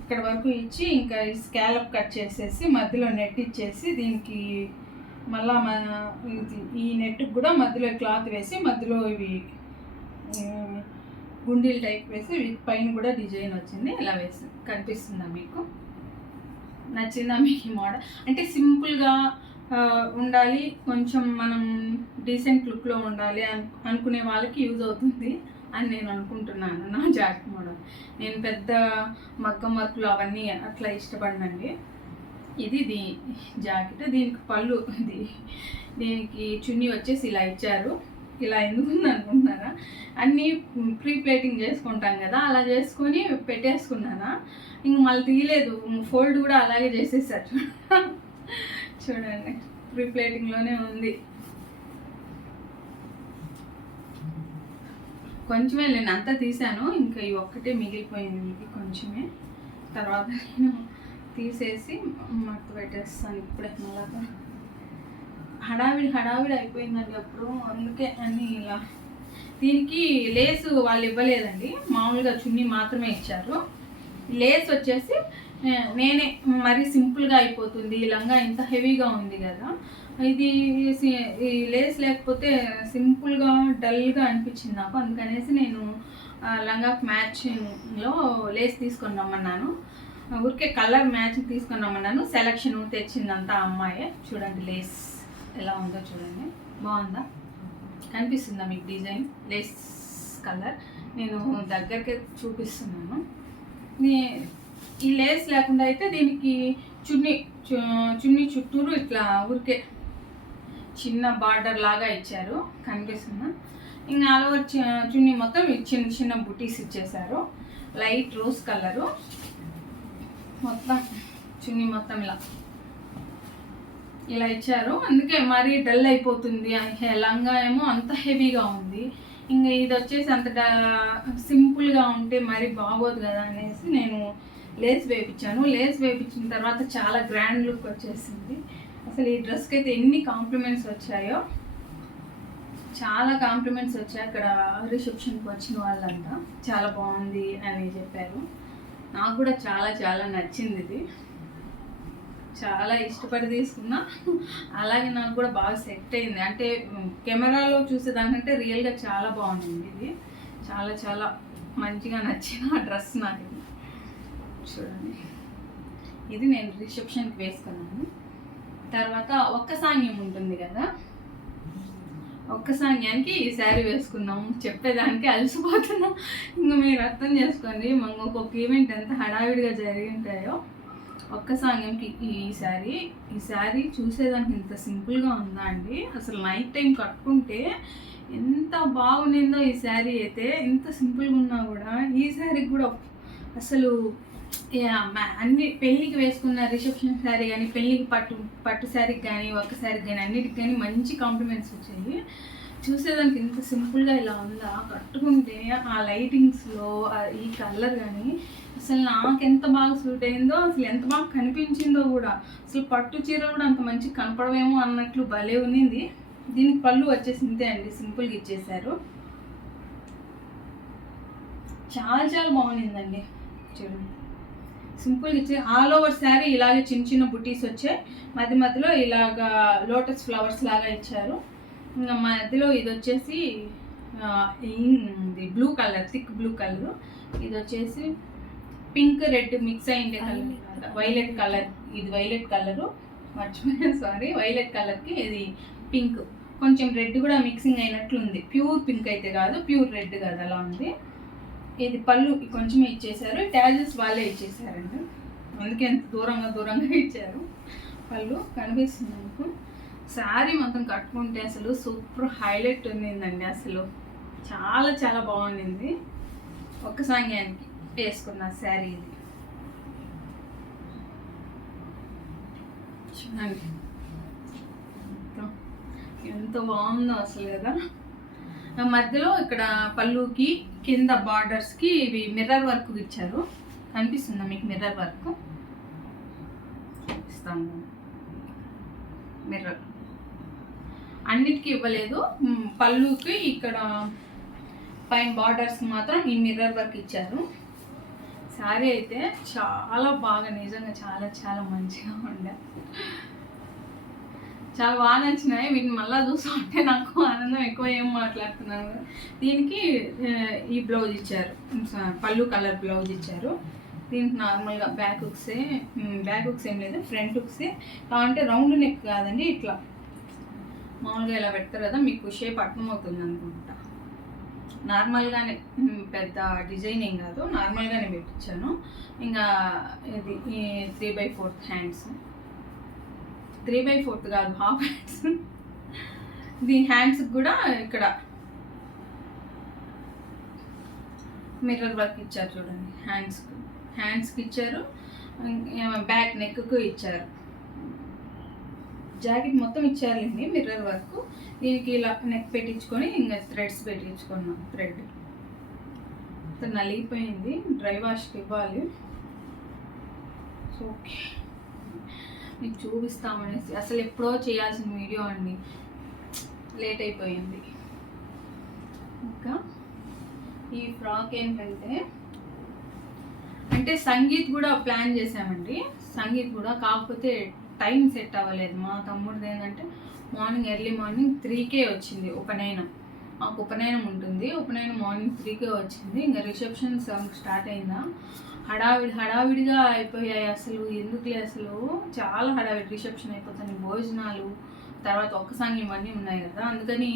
ఇక్కడ వరకు ఇచ్చి ఇంకా స్కాలప్ కట్ చేసేసి మధ్యలో నెట్ ఇచ్చేసి దీనికి మళ్ళా ఈ నెట్కి కూడా మధ్యలో క్లాత్ వేసి మధ్యలో ఇవి గుండీలు టైప్ వేసి పైన కూడా డిజైన్ వచ్చింది. ఇలా వేసి కనిపిస్తుందా మీకు? నచ్చిందా మీకు ఈ మోడల్? అంటే సింపుల్గా ఉండాలి, కొంచెం మనం డీసెంట్ లుక్లో ఉండాలి అనుకునే వాళ్ళకి యూజ్ అవుతుంది అని నేను అనుకుంటున్నాను. నా జాకెట్ మోడల్ నేను పెద్ద మగ్గం వర్క్లు అవన్నీ అట్లా ఇష్టపడినండి. ఇది జాకెట్, దీనికి పళ్ళు, దీనికి చున్నీ వచ్చేసి ఇలా ఇచ్చారు. ఇలా ఎందుకు అనుకుంటున్నారా, అన్నీ ప్రీ ప్లేటింగ్ చేసుకుంటాం కదా, అలా చేసుకొని పెట్టేసుకున్నానా, ఇంక మళ్ళీ తీయలేదు, ఫోల్డ్ కూడా అలాగే చేసేసారు. చూడండి ప్రీ ప్లేటింగ్లోనే ఉంది. కొంచెమే నేను అంతా తీసాను, ఇంకా ఈ ఒక్కటే మిగిలిపోయింది, ఇది కొంచెమే. తర్వాత నేను తీసేసి మట్టు పెట్టేస్తాను. ఇప్పుడే మళ్ళా హడావిడి అయిపోయిందండి అప్పుడు, అందుకే అన్నీ ఇలా. దీనికి లేసు వాళ్ళు ఇవ్వలేదండి, మామూలుగా చున్నీ మాత్రమే ఇచ్చారు. లేస్ వచ్చేసి నేనే మరీ సింపుల్గా అయిపోతుంది, ఈ లంగా ఇంత హెవీగా ఉంది కదా, ఇది ఈ లేస్ లేకపోతే సింపుల్గా డల్గా అనిపించింది నాకు. అందుకనేసి నేను లంగా మ్యాచింగ్లో లేస్ తీసుకొని రమ్మన్నాను, ఊరికే కలర్ మ్యాచింగ్ తీసుకొని రమ్మన్నాను. సెలక్షన్ తెచ్చిందంతా అమ్మాయే. చూడండి లేస్ ఎలా ఉందో చూడండి, బాగుందా, కనిపిస్తుందా మీకు డిజైన్? లేస్ కలర్ నేను దగ్గరికి చూపిస్తున్నాను. ఈ లేస్ లేకుండా అయితే దీనికి చున్నీ చుట్టూరు ఇట్లా ఊరికే చిన్న బార్డర్ లాగా ఇచ్చారు, కనిపిస్తుందా? ఇంకా ఆల్ ఓవర్ చున్నీ మొత్తం చిన్న చిన్న బుటీస్ ఇచ్చేసారు. లైట్ రోజ్ కలరు, మొత్తం చున్నీ మొత్తం ఇలా ఇచ్చారు. అందుకే మరీ డల్ అయిపోతుంది, లంగా ఏమో అంత హెవీగా ఉంది, ఇంకా ఇది వచ్చేసి అంత సింపుల్గా ఉంటే మరీ బాగోదు కదా అనేసి నేను లేస్ వేయించాను. లేస్ వేయించిన తర్వాత చాలా గ్రాండ్ లుక్ వచ్చేసింది. అసలు ఈ డ్రెస్కి అయితే ఎన్ని కాంప్లిమెంట్స్ వచ్చాయో, చాలా కాంప్లిమెంట్స్ వచ్చాయి. అక్కడ రిసెప్షన్కి వచ్చిన వాళ్ళంతా చాలా బాగుంది అని చెప్పారు. నాకు కూడా చాలా చాలా నచ్చింది, ఇది చాలా ఇష్టపడి తీసుకున్నా. అలాగే నాకు కూడా బాగా సెట్ అయింది, అంటే కెమెరాలో చూసేదానికంటే రియల్గా చాలా బాగుంది. ఇది చాలా చాలా మంచిగా నచ్చిన డ్రెస్ నాకు. చూడండి, ఇది నేను రిసెప్షన్కి వేసుకున్నాను. తర్వాత ఒక్క సాంగ్యం ఉంటుంది కదా, ఒక్క సాంగ్యానికి ఈ శారీ వేసుకున్నాము. చెప్పేదానికి అలసిపోతున్నాం, ఇంకా మీరు అర్థం చేసుకోండి మాకు ఒక్కొక్క ఈవెంట్ ఎంత హడావిడిగా జరిగి ఉంటాయో. ఒక్క సాంగ్యంకి ఈ శారీ చూసేదానికి ఇంత సింపుల్గా ఉందా అండి, అసలు నైట్ టైం కట్టుకుంటే ఎంత బాగుండిందో ఈ శారీ అయితే. ఇంత సింపుల్గా ఉన్నా కూడా ఈ శారీకి కూడా అసలు అన్ని పెళ్ళికి వేసుకున్న రిసెప్షన్ శారీ కానీ, పెళ్ళికి పట్టు శారీకి కానీ, ఒక్క శారీకి కానీ, అన్నిటికి కానీ మంచి కాంప్లిమెంట్స్ వచ్చాయి. చూసేదానికి ఇంత సింపుల్గా ఇలా ఉందా, కట్టుకుంటే ఆ లైటింగ్స్లో ఈ కలర్ కానీ అసలు నాకు ఎంత బాగా సూట్ అయిందో, అసలు ఎంత బాగా కనిపించిందో కూడా. అసలు పట్టు చీర కూడా అంత మంచి కనపడవేమో అన్నట్లు భలే ఉన్నింది. దీనికి పళ్ళు వచ్చేసి ఇంతే అండి, సింపుల్గా ఇచ్చేసారు. చాలా చాలా బాగుండిందండి. చూడండి, సింపుల్గా ఇచ్చే ఆల్ ఓవర్ శారీ ఇలాగే చిన్న చిన్న బుటీస్ వచ్చాయి. మధ్య మధ్యలో ఇలాగా లోటస్ ఫ్లవర్స్ లాగా ఇచ్చారు. ఇంకా మధ్యలో ఇది వచ్చేసి blue colour, thick blue colour. ఇది వచ్చేసి పింక్ రెడ్ మిక్స్ అయిండే కలర్, వైలెట్ కలర్. ఇది వైలెట్ కలరు, మర్చిపోయాను, సారీ. వైలెట్ కలర్కి ఇది పింక్, కొంచెం రెడ్ కూడా మిక్సింగ్ అయినట్లు ఉంది. ప్యూర్ పింక్ అయితే కాదు, ప్యూర్ రెడ్ కాదు, అలా ఉంది. ఇది పళ్ళు కొంచెమే ఇచ్చేసారు, ట్యాజెస్ వాళ్ళే ఇచ్చేసారండి, అందుకే ఎంత దూరంగా ఇచ్చారు. పళ్ళు కనిపిస్తుంది మీకు. శారీ మొత్తం కట్టుకుంటే అసలు సూపర్ హైలైట్ ఉండిందండి. అసలు చాలా చాలా బాగుండింది. ఒక్క సాంగ్యానికి వేసుకున్న శారీ ఇది. చూడండి ఎంత బాగుందో అసలు కదా. మధ్యలో ఇక్కడ పళ్ళుకి కింద బార్డర్స్కి ఇవి మిర్రర్ వర్క్ ఇచ్చారు. కనిపిస్తుందా మీకు మిర్రర్ వర్క్? ఇస్తాను, మిర్రర్ అన్నిటికీ ఇవ్వలేదు. పళ్ళుకి ఇక్కడ పైన బార్డర్స్ మాత్రం ఈ మిర్రర్ వర్క్ ఇచ్చారు. శారీ అయితే చాలా బాగా, నిజంగా చాలా చాలా మంచిగా ఉండే, చాలా బాగా నచ్చినాయి. వీటిని మళ్ళీ చూస్తుంటే నాకు ఆనందం ఎక్కువ. ఏం మాట్లాడుతున్నాను. దీనికి ఈ బ్లౌజ్ ఇచ్చారు, పళ్ళు కలర్ బ్లౌజ్ ఇచ్చారు. దీనికి నార్మల్గా బ్యాక్ హుక్స్ ఏం లేదు, ఫ్రంట్ హుక్సే. కావాలంటే రౌండ్ నెక్ కాదండి, ఇట్లా మామూలుగా ఇలా పెడతారు కదా, మీకు షేప్ అర్థమవుతుంది అనుకుంటా. నార్మల్గానే, పెద్ద డిజైన్ ఏం కాదు, నార్మల్గానే పెట్టించాను. ఇంకా ఇది 3/4 హ్యాండ్స్, 3/4 కాదు, హాఫ్ హ్యాండ్స్. దీని హ్యాండ్స్కి కూడా ఇక్కడ మిర్రర్ వర్క్ ఇచ్చారు చూడండి. హ్యాండ్స్కి ఇచ్చారు, బ్యాక్ నెక్కు ఇచ్చారు. జాకెట్ మొత్తం ఇచ్చారులేండి మిర్రర్ వర్క్. దీనికి ఇలా నెక్ పెట్టించుకొని ఇంకా థ్రెడ్స్ పెట్టించుకున్నాం. థ్రెడ్ నలిగిపోయింది, డ్రై వాష్కి ఇవ్వాలి. సో ఓకే, మీకు చూపిస్తామనేసి అసలు ఎప్పుడో చేయాల్సిన వీడియో అండి, లేట్ అయిపోయింది. ఇంకా ఈ ఫ్రాక్ ఏంటంటే, అంటే సంగీత్ కూడా ప్లాన్ చేసామండి. సంగీత్ కూడా, కాకపోతే టైం సెట్ అవ్వలేదు. మా తమ్ముడిది ఏంటంటే ఎర్లీ మార్నింగ్ 3కే వచ్చింది ఉపనయనం. మాకు ఉపనయనం ఉంటుంది, ఉపనయనం మార్నింగ్ 3కే వచ్చింది. ఇంకా రిసెప్షన్ 7కి స్టార్ట్ అయిందా. హడావిడిగా అయిపోయాయి. అసలు ఎందుకులే, అసలు చాలా హడావిడి. రిసెప్షన్ అయిపోతుంది, భోజనాలు, తర్వాత ఒక్క సాంగ్ ఇవన్నీ ఉన్నాయి కదా. అందుకని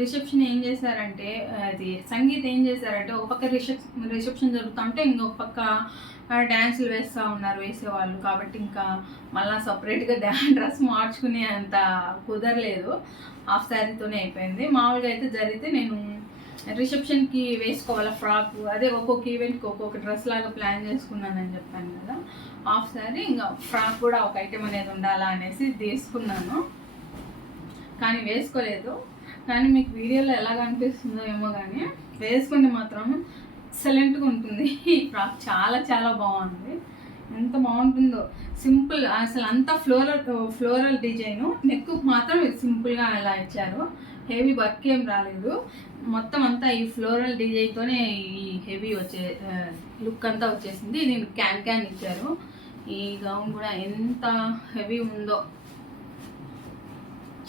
రిసెప్షన్ ఏం చేశారంటే, అది సంగీత్ ఏం చేశారంటే, ఒక పక్క రిసెప్షన్ జరుగుతుంటే ఇంకొక పక్క డ్యాన్సులు వేసేవాళ్ళు. కాబట్టి ఇంకా మళ్ళీ సపరేట్గా డ్రెస్ మార్చుకునే అంత కుదరలేదు, హాఫ్ శారీతోనే అయిపోయింది. మామూలుగా అయితే జరిగితే నేను రిసెప్షన్కి వేసుకోవాలి ఫ్రాక్, అదే ఒక్కొక్క ఈవెంట్కి ఒక్కొక్క డ్రెస్ లాగా ప్లాన్ చేసుకున్నానని చెప్పాను కదా. హాఫ్ శారీ ఇంకా ఫ్రాక్ కూడా ఒక ఐటెం అనేది ఉండాలా అనేసి తీసుకున్నాను, కానీ వేసుకోలేదు. కానీ మీకు వీడియోలో ఎలా కనిపిస్తుందో ఏమో, కానీ వేసుకుంటే మాత్రం ఎక్సలెంట్గా ఉంటుంది. ఈ ఫ్రాక్ చాలా చాలా బాగుంది, ఎంత బాగుంటుందో. సింపుల్, అసలు అంతా ఫ్లోరల్ డిజైను. నెక్ మాత్రం సింపుల్గా అలా ఇచ్చారు, హెవీ వర్క్ ఏం రాలేదు. మొత్తం అంతా ఈ ఫ్లోరల్ డిజైన్తోనే ఈ హెవీ లుక్ అంతా వచ్చేసింది. దీనికి క్యాన్ ఇచ్చారు. ఈ గౌన్ కూడా ఎంత హెవీ ఉందో,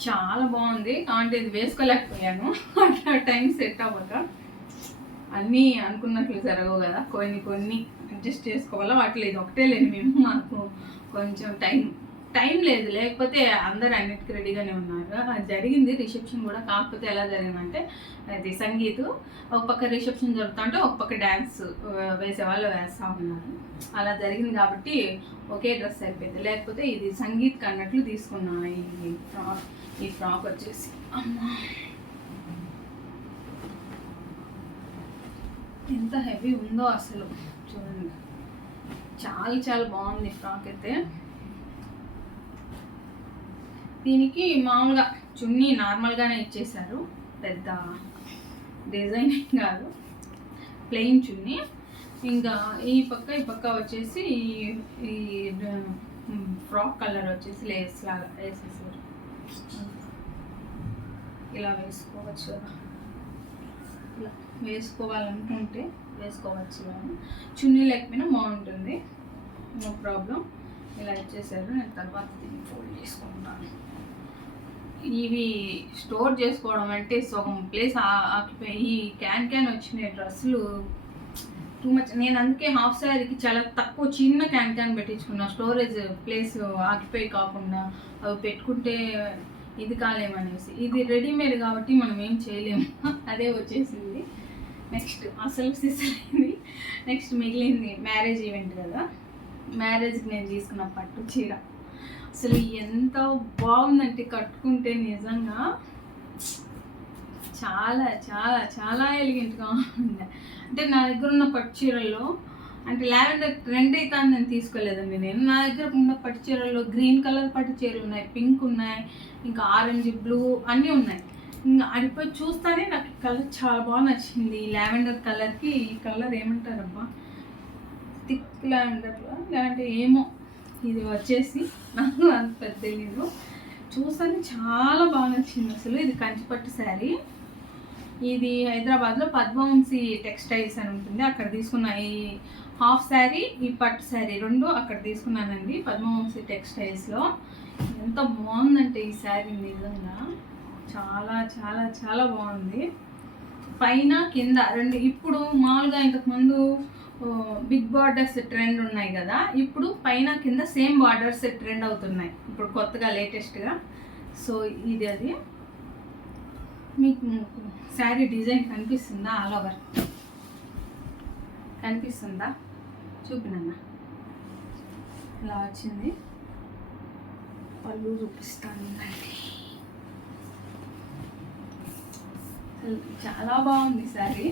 చాలా బాగుంది. అంటే ఇది వేసుకోలేకపోయాను, అట్లా టైం సెట్ అవ్వక. అన్నీ అనుకున్నట్లు జరగవు కదా, కొన్ని అడ్జస్ట్ చేసుకోవాలా. వాటిలో ఇది ఒకటే లేదు, మాకు కొంచెం టైం లేదు, లేకపోతే అందరు అన్నిటికీ రెడీగానే ఉన్నారు. అది జరిగింది రిసెప్షన్ కూడా. కాకపోతే ఎలా జరిగిందంటే, అది సంగీత్ ఒక పక్క రిసెప్షన్ జరుగుతుంటే ఒక పక్క డ్యాన్స్ వేసేవాళ్ళు వేస్తూ ఉన్నారు. అలా జరిగింది కాబట్టి ఒకే డ్రెస్ అయిపోయింది. లేకపోతే ఇది సంగీత్కి అన్నట్లు తీసుకున్నా ఈ ఫ్రాక్ వచ్చేసి. అమ్మా ఎంత హెవీ ఉందో అసలు, చూడండి, చాలా చాలా బాగుంది ఫ్రాక్ అయితే. దీనికి మామూలుగా చున్నీ నార్మల్గానే ఇచ్చేసారు, పెద్ద డిజైన్ కాదు, ప్లెయిన్ చున్నీ. ఇంకా ఈ పక్క వచ్చేసి ఈ ఫ్రాక్ కలర్ వచ్చేసి లేస్ లాగా వేసేసారు. ఇలా వేసుకోవచ్చు కదా, ఇలా వేసుకోవాలనుకుంటే వేసుకోవచ్చు. కానీ చున్నీ లేకపోయినా బాగుంటుంది, నో ప్రాబ్లం. ఇలా ఇచ్చేసారు. నేను తర్వాత దీన్ని ఫోల్డ్ చేసుకుంటాను. ఇవి స్టోర్ చేసుకోవడం అంటే సగం ప్లేస్ ఆక్యుపై. ఈ క్యాన్ వచ్చిన డ్రెస్సులు టూ మచ్. నేను అందుకే హాఫ్ శారీకి చాలా తక్కువ చిన్న క్యాన్ పెట్టించుకున్నా, స్టోరేజ్ ప్లేస్ ఆక్యుపై కాకుండా. అవి పెట్టుకుంటే ఇది కాలేమనేసి. ఇది రెడీమేడ్ కాబట్టి మనం ఏం చేయలేము, అదే వచ్చేసింది. నెక్స్ట్ అసలు సిసలైంది. నెక్స్ట్ మిగిలింది మ్యారేజ్ ఈవెంట్ కదా, మ్యారేజ్కి నేను తీసుకున్న పట్టు చీర. అసలు ఎంత బాగుందంటే కట్టుకుంటే నిజంగా చాలా చాలా చాలా ఎలిగెంట్గా ఉంది. అంటే నా దగ్గర ఉన్న పట్టు చీరల్లో అంటే లావెండర్ ట్రెండ్ అయితే నేను తీసుకోలేదండి. నేను నా దగ్గర ఉన్న పట్టు చీరల్లో గ్రీన్ కలర్ పట్టు చీరలు ఉన్నాయి, పింక్ ఉన్నాయి, ఇంకా ఆరెంజ్, బ్లూ అన్నీ ఉన్నాయి. ఇంకా అడిపోయి చూస్తానే నాకు కలర్ చాలా బాగా నచ్చింది. లావెండర్ కలర్కి ఈ కలర్ ఏమంటారబ్బా, థిక్ లావెండర్ లేదంటే ఏమో, ఇది వచ్చేసి నాకు అంత పెద్ద తెలీదు. చూస్తానే చాలా బాగా నచ్చింది అసలు. ఇది కంచిపట్టు శారీ. ఇది హైదరాబాద్లో పద్మవంశీ టెక్స్టైల్స్ అని ఉంటుంది, అక్కడ తీసుకున్న ఈ హాఫ్ శారీ, ఈ పట్టు శారీ రెండు అక్కడ తీసుకున్నానండి, పద్మవంశీ టెక్స్టైల్స్లో. ఎంత బాగుందంటే ఈ శారీ నిజంగా చాలా చాలా చాలా బాగుంది. పైన కింద రెండు. ఇప్పుడు మామూలుగా ఇంతకుముందు బిగ్ బార్డర్స్ ట్రెండ్ ఉన్నాయి కదా, ఇప్పుడు పైన కింద సేమ్ బార్డర్స్ ట్రెండ్ అవుతున్నాయి ఇప్పుడు కొత్తగా లేటెస్ట్గా. సో ఇది అది. మీకు శారీ డిజైన్ కనిపిస్తుందా? ఆల్ ఓవర్ కనిపిస్తుందా? చూపినన్నా ఇలా వచ్చింది. పళ్ళు చూపిస్తాను అండి. చాలా బాగుంది శారీ.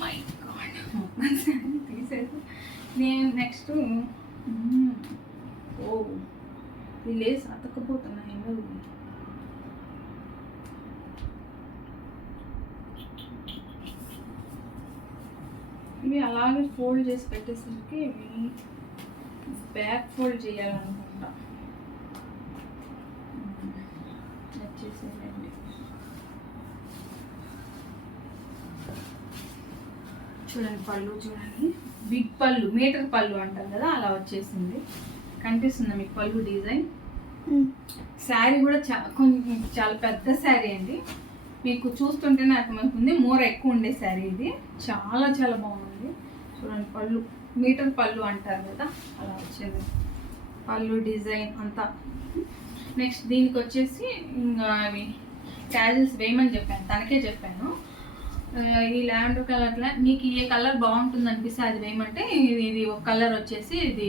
మై గాడ్, మొత్తం శారీ తీసేసి నేను నెక్స్ట్ ఈ లేస్ అతకపోతున్నాయి. ఇవి అలాగే ఫోల్డ్ చేసి పెట్టేసరికి ఇవి బ్యాక్ ఫోల్డ్ చేయాలనుకుంటా. వచ్చేసేయండి. చూడండి పళ్ళు చూడండి, బిగ్ పళ్ళు, మీటర్ పళ్ళు అంటారు కదా, అలా వచ్చేసింది. కనిపిస్తుందా మీకు పళ్ళు డిజైన్? శారీ కూడా చాలా పెద్ద శారీ అండి, మీకు చూస్తుంటేనే అర్థమవుతుంది. మోర్ ఎక్కువ ఉండే శారీ ఇది. చాలా చాలా బాగుంది. చూడండి పళ్ళు, మీటర్ పళ్ళు అంటారు కదా, అలా వచ్చింది పళ్ళు డిజైన్ అంతా. నెక్స్ట్ దీనికి వచ్చేసి ఇంకా అవి క్యాజల్స్ వేయమని చెప్పాను, తనకే చెప్పాను. ఈ లావెండర్ కలర్లో నీకు ఏ కలర్ బాగుంటుంది అనిపిస్తే అది వేయమంటే, ఇది ఒక కలర్ వచ్చేసి ఇది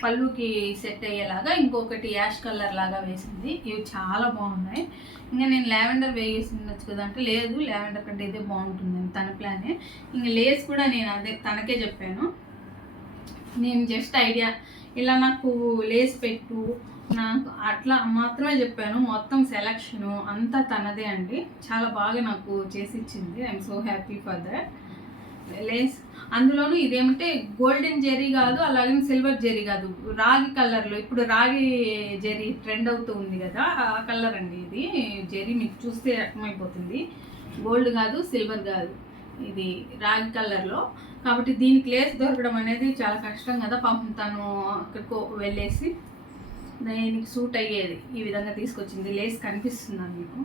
పళ్ళుకి సెట్ అయ్యేలాగా, ఇంకొకటి యాష్ కలర్ లాగా వేసింది. ఇవి చాలా బాగున్నాయి. ఇంకా నేను లావెండర్ వేసి ఉండొచ్చు కదా అంటే, లేదు లావెండర్ కంటే ఇదే బాగుంటుంది తన ప్లానే. ఇంకా లేస్ కూడా నేను అదే తనకే చెప్పాను. నేను జస్ట్ ఐడియా ఇలా నాకు లేస్ పెట్టు నాకు అట్లా మాత్రమే చెప్పాను. మొత్తం సెలక్షను అంతా తనదే అండి. చాలా బాగా నాకు చేసి ఇచ్చింది. I'm so happy for that. Lace అందులోనూ ఇదేమంటే గోల్డెన్ జెరీ కాదు, అలాగే సిల్వర్ జెరీ కాదు, రాగి కలర్లో. ఇప్పుడు రాగి జెరీ ట్రెండ్ అవుతూ ఉంది కదా, ఆ కలర్ అండి ఇది. జెరీ మీకు చూస్తే అర్థమైపోతుంది. గోల్డ్ కాదు, సిల్వర్ కాదు, ఇది రాగి కలర్లో. కాబట్టి దీనికి లేస్ దొరకడం అనేది చాలా కష్టం కదా. పాపం తను అక్కడికో వెళ్ళేసి దీనికి సూట్ అయ్యేది ఈ విధంగా తీసుకొచ్చింది. లేస్ కనిపిస్తుందా మీకు?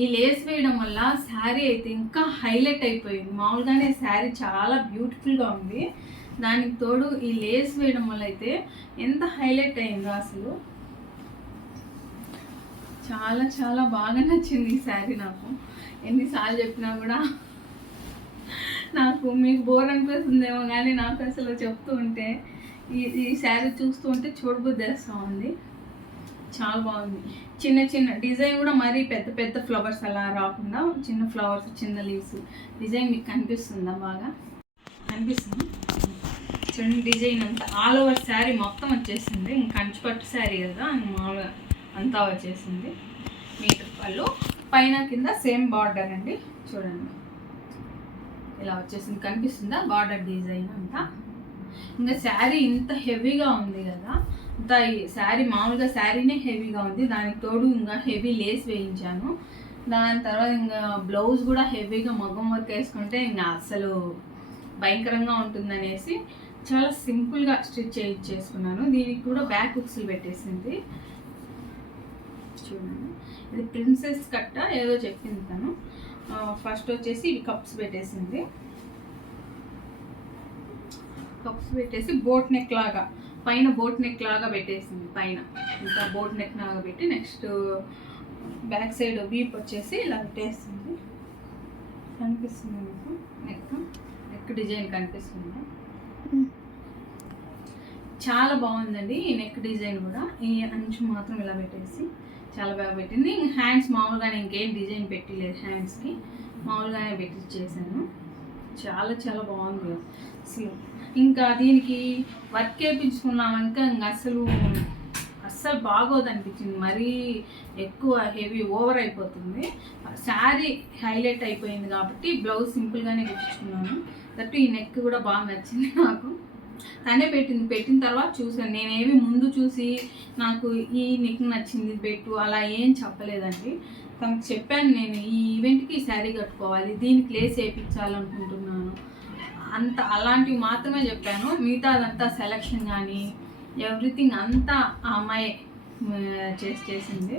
ఈ లేస్ వేయడం వల్ల శారీ అయితే ఇంకా హైలైట్ అయిపోయింది. మామూలుగానే శారీ చాలా బ్యూటిఫుల్గా ఉంది, దానికి తోడు ఈ లేస్ వేయడం వల్ల అయితే ఎంత హైలైట్ అయిందో అసలు. చాలా చాలా బాగా నచ్చింది ఈ శారీ నాకు. ఎన్నిసార్లు చెప్పినా కూడా నాకు మీకు బోర్ అనిపిస్తుందేమో కానీ నాకు అసలు చెప్తూ ఉంటే ఈ శారీ చూస్తూ ఉంటే చూడబుద్దేస్తూ ఉంది. చాలా బాగుంది. చిన్న చిన్న డిజైన్ కూడా మరీ పెద్ద పెద్ద ఫ్లవర్స్ అలా రాకుండా చిన్న ఫ్లవర్స్, చిన్న లీవ్స్ డిజైన్ మీకు కనిపిస్తుందా? బాగా కనిపిస్తుంది. చూడండి డిజైన్ అంతా ఆల్ ఓవర్ శారీ మొత్తం వచ్చేసింది. ఇంకా కంచిపట్టు శారీ కదా, మామూలుగా అంతా వచ్చేసింది. మీటర్ పళ్ళు, పైన కింద సేమ్ బార్డర్ అండి. చూడండి ఇలా వచ్చేసింది, కనిపిస్తుందా బార్డర్ డిజైన్ అంతా. ఇంకా శారీ ఇంత హెవీగా ఉంది కదా, ఇంత ఈ శారీ మామూలుగా శారీనే హెవీగా ఉంది, దానికి తోడు ఇంకా హెవీ లేస్ వేయించాను. దాని తర్వాత ఇంకా బ్లౌజ్ కూడా హెవీగా మగ్గం వర్క్ వేసుకుంటే ఇంకా అసలు భయంకరంగా ఉంటుందనేసి చాలా సింపుల్గా స్టిచ్ చేయించేసుకున్నాను. దీనికి కూడా బ్యాక్ హుక్స్లు పెట్టేసింది చూడండి. ఇది ప్రిన్సెస్ కట్ట ఏదో చెప్పింది తను. ఫస్ట్ వచ్చేసి ఇవి కప్స్ పెట్టేసింది, కప్స్ పెట్టేసి బోట్ నెక్ లాగా పైన బోట్ నెక్ లాగా పెట్టేసింది. పైన ఇంకా బోట్ నెక్ లాగా పెట్టి నెక్స్ట్ బ్యాక్ సైడ్ వీప్ వచ్చేసి ఇలా పెట్టేస్తుంది. కనిపిస్తుంది మీకు నెక్ డిజైన్ కనిపిస్తుంది, చాలా బాగుందండి ఈ నెక్ డిజైన్ కూడా. ఈ అంచు మాత్రం ఇలా పెట్టేసి చాలా బాగా పెట్టింది. హ్యాండ్స్ మామూలుగానే ఇంకేం డిజైన్ పెట్టలేదు, హ్యాండ్స్కి మామూలుగానే పెట్టి చేశాను. చాలా చాలా బాగుంది అసలు. ఇంకా దీనికి వర్క్ వేయించుకున్నామంటే ఇంకా అస్సలు బాగోదు అనిపించింది, మరీ ఎక్కువ హెవీ ఓవర్ అయిపోతుంది. శారీ హైలైట్ అయిపోయింది కాబట్టి బ్లౌజ్ సింపుల్గానే కుట్టించుకున్నాను. దట్టు ఈ నెక్ కూడా బాగా నచ్చింది నాకు. తనే పెట్టిన తర్వాత చూసాను, నేనేమి ముందు చూసి నాకు ఈ నెక్ నచ్చింది పెట్టు అలా ఏం చెప్పలేదండి. తనకు చెప్పాను, నేను ఈ ఈవెంట్కి శారీ కట్టుకోవాలి, దీనికి లేస్ వేయించాలనుకుంటున్నాను అలాంటివి మాత్రమే చెప్పాను. మిగతా అదంతా సెలక్షన్ కానీ ఎవ్రీథింగ్ అంతా ఆ అమ్మాయి చేసింది.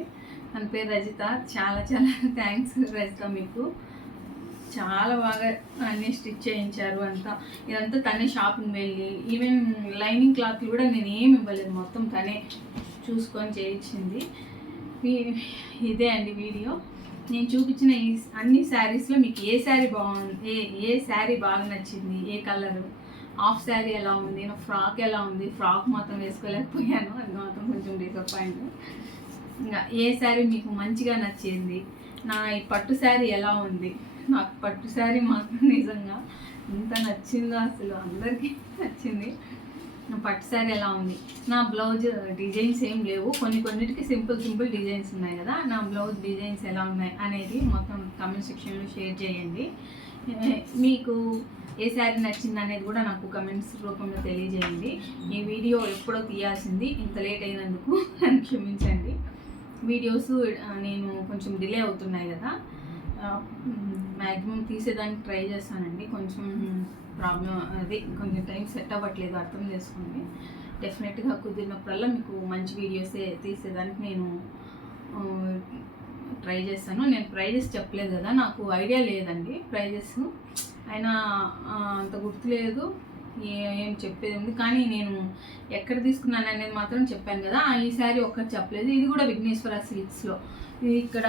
తన పేరు రజిత. చాలా చాలా థ్యాంక్స్ రజిత, మీకు చాలా బాగా అన్నీ స్టిచ్ చేయించారు అంతా. ఇదంతా తనే షాపింగ్ వెళ్ళి ఈవెన్ లైనింగ్ క్లాత్లు కూడా నేను ఏమి ఇవ్వలేదు, మొత్తం తనే చూసుకొని చేయించింది. ఇదే అండి వీడియో. నేను చూపించిన ఈ అన్ని శారీస్లో మీకు ఏ శారీ బాగుంది, ఏ శారీ బాగా నచ్చింది, ఏ కలరు, హాఫ్ శారీ ఎలా ఉంది, నా ఫ్రాక్ ఎలా ఉంది, ఫ్రాక్ మాత్రం వేసుకోలేకపోయాను, అది మాత్రం కొంచెం డిసప్పాయింట్. ఇంకా ఏ శారీ మీకు మంచిగా నచ్చింది, నా ఈ పట్టు శారీ ఎలా ఉంది, నాకు పట్టు శారీ మాత్రం నిజంగా ఎంత నచ్చిందో, అసలు అందరికీ నచ్చింది. నా పట్టు శారీ ఎలా ఉంది, నా బ్లౌజ్ డిజైన్స్ ఏం లేవు, కొన్నిటికి సింపుల్ డిజైన్స్ ఉన్నాయి కదా, నా బ్లౌజ్ డిజైన్స్ ఎలా ఉన్నాయి అనేది మొత్తం కమెంట్ సెక్షన్లో షేర్ చేయండి. మీకు ఏ శారీ నచ్చింది అనేది కూడా నాకు కమెంట్స్ రూపంలో తెలియజేయండి. ఈ వీడియో ఎప్పుడో తీయాల్సింది, ఇంత లేట్ అయినందుకు నన్ను క్షమించండి. వీడియోస్ నేను కొంచెం డిలే అవుతున్నాయి కదా, మ్యాక్సిమం తీసేదానికి ట్రై చేస్తానండి. కొంచెం ప్రాబ్లం అది, కొంచెం టైం సెట్ అవ్వట్లేదు, అర్థం చేసుకోండి. డెఫినెట్గా కుదిరినప్పుడల్లా మీకు మంచి వీడియోసే తీసేదానికి నేను ట్రై చేస్తాను. నేను ప్రైజెస్ చెప్పలేదు కదా, నాకు ఐడియా లేదండి ప్రైజెస్, అయినా అంత గుర్తులేదు ఏం చెప్పేది ఉంది. కానీ నేను ఎక్కడ తీసుకున్నాను అనేది మాత్రం చెప్పాను కదా, ఈ శారీ ఒక్కటి చెప్పలేదు. ఇది కూడా విఘ్నేశ్వర సిల్క్స్లో, ఇక్కడ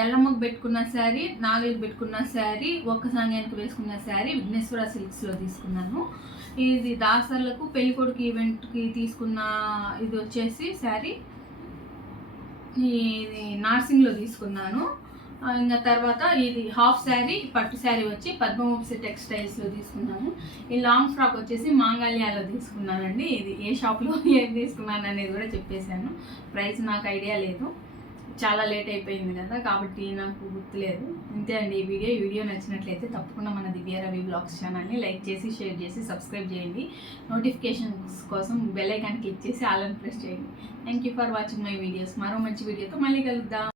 ఎల్లమ్మకు పెట్టుకున్న శారీ, నాగలికి పెట్టుకున్న శారీ, ఒక్క సాంగానికి వేసుకున్న శారీ విఘ్నేశ్వర సిల్క్స్లో తీసుకున్నాను. ఇది దాసర్లకు పెళ్ళికొడుకు ఈవెంట్కి తీసుకున్న ఇది వచ్చేసి శారీ ఇది నార్సింగ్లో తీసుకున్నాను. ఇంకా తర్వాత ఇది హాఫ్ శారీ పట్టు శారీ వచ్చి పద్మవంశీ టెక్స్టైల్స్లో తీసుకున్నాను. ఈ లాంగ్ ఫ్రాక్ వచ్చేసి మాంగళ్యాలో తీసుకున్నానండి. ఇది ఏ షాప్లో ఏం తీసుకున్నాను అనేది కూడా చెప్పేశాను. ప్రైస్ నాకు ఐడియా లేదు, చాలా లేట్ అయిపోయింది కదా కాబట్టి నాకు గుర్తులేదు. అంతే అండి ఈ వీడియో నచ్చినట్లయితే తప్పకుండా మన దివ్య రవి బ్లాగ్స్ ఛానల్ని లైక్ చేసి షేర్ చేసి సబ్స్క్రైబ్ చేయండి. నోటిఫికేషన్స్ కోసం బెల్ ఐకాన్ క్లిక్ చేసి ఆల్ అని ప్రెస్ చేయండి. Thank you for watching my videos. మరో మంచి వీడియోతో మళ్ళీ కలుద్దాం.